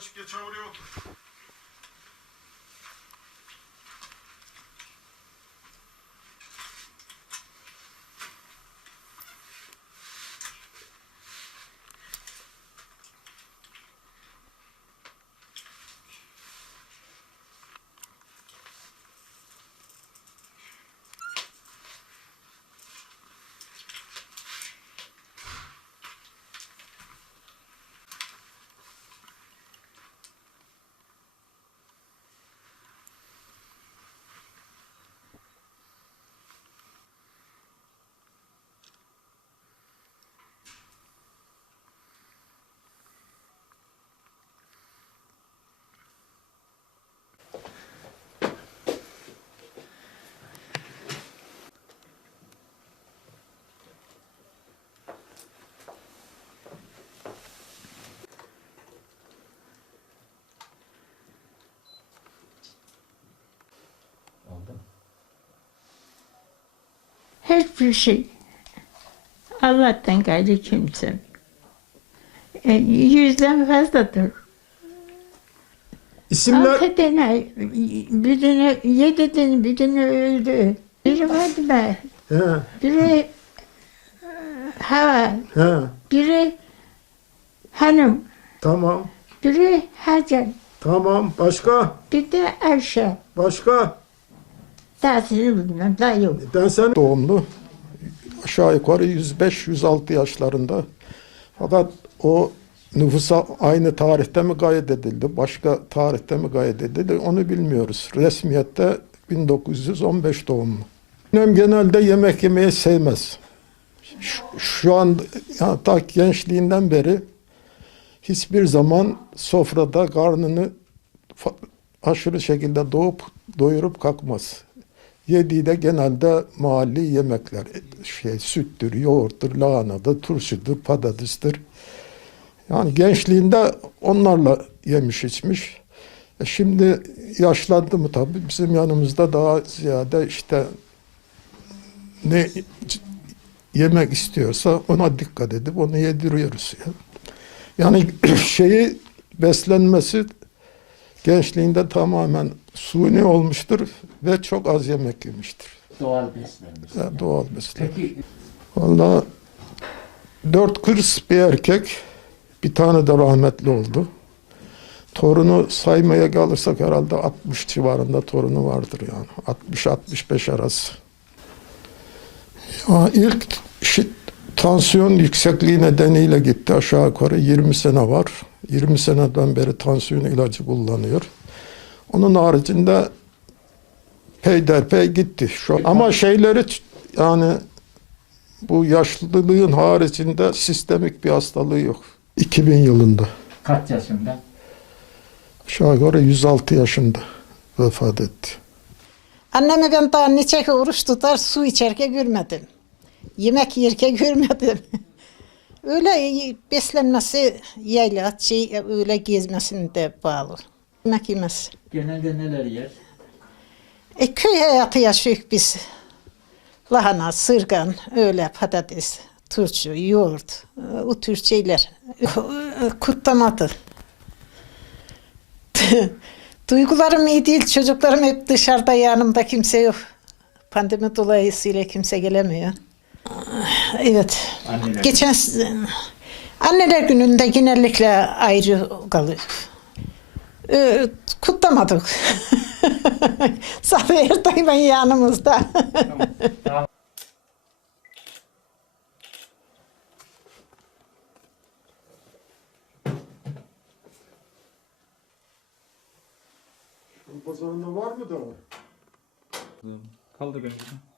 açık geç oraya otur. Hiçbir şey. Allah'tan gayrı kimse. E, yüzden fazladır. İsimler Altı tane, birini yedi tane, birini öldü. Biri Fatma, he biri Hava, he biri Hanım, tamam biri Hacer, tamam başka bir de Ayşe. başka Daha sizi bilmem, daha yok. ben sen doğumlu. Aşağı yukarı 105-106 yaşlarında. Fakat o nüfusa aynı tarihte mi kaydedildi, başka tarihte mi kaydedildi onu bilmiyoruz. Resmiyette 1915 doğumlu. Annem genelde yemek yemeyi sevmez. Şu, şu an ya, ta gençliğinden beri hiçbir zaman sofrada karnını aşırı şekilde doğup doyurup kalkmaz. Yediği de genelde mahalli yemekler. Şey, süttür, yoğurttur, lahanadır, turşudur, patatestir. Yani gençliğinde onlarla yemiş içmiş. E şimdi yaşlandı mı tabii bizim yanımızda daha ziyade işte ne yemek istiyorsa ona dikkat edip onu yediriyoruz. ya. Yani şeyi beslenmesi gençliğinde tamamen suni olmuştur ve çok az yemek yemiştir. Doğal beslenmiş. Ya doğal beslen. Peki Valla dört kız bir erkek, bir tane de rahmetli oldu. Torunu saymaya kalırsak herhalde 60 civarında torunu vardır yani. 60-65 arası. Ya ilk şi- tansiyon yüksekliği nedeniyle gitti aşağı yukarı 20 sene var. 20 seneden beri tansiyon ilacı kullanıyor. Onun haricinde peyderpey gitti. Şu ama şeyleri yani bu yaşlılığın haricinde sistemik bir hastalığı yok. 2000 yılında. kaç yaşında? Aşağı yukarı 106 yaşında vefat etti. Annemi ben daha neçe oruç tutar su içerken görmedim. Yemek yerken görmedim. öyle beslenmesi yayla, şey, öyle gezmesine de bağlı. Yemek yemez. Genelde neler yer? E, köy hayatı yaşıyoruz biz. Lahana, sırgan, öyle patates, turşu, yoğurt, o tür şeyler. Kutlamadı. Duygularım iyi değil. Çocuklarım hep dışarıda yanımda kimse yok. Pandemi dolayısıyla kimse gelemiyor. Evet. Anneler. Geçen anneler gününde genellikle ayrı kalıyor. Ee, kutlamadık. Zafer dayımın yanımızda. pazarında var mı da? Kaldır beni. buradan.